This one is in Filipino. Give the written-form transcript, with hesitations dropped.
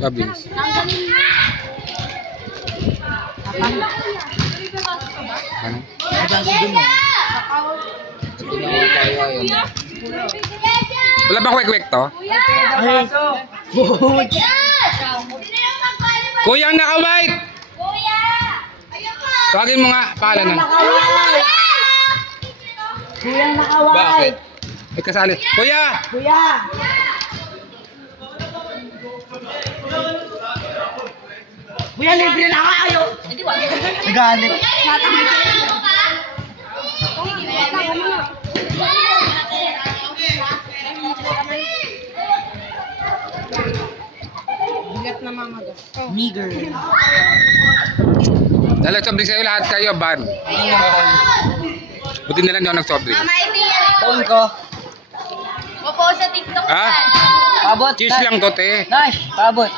Sabis. Ano? Wala bang kwek-kwek to? Kuya ang naka-white! Tawagin mo nga, pangalan na. Kuya nakaway. Ay, kasali. Kuya! Kuya. Kuya, libre na kayo. Nagalit. Bigat na mama do. Meager. Dahil soft drink sa'yo lahat kayo, ban. Buti na lang daw nag-soft drink. Mama, hindi yan. Phone ko. Opo sa TikTok Ha? yan. Pabot. Cheers lang to, te. Nash, pabot.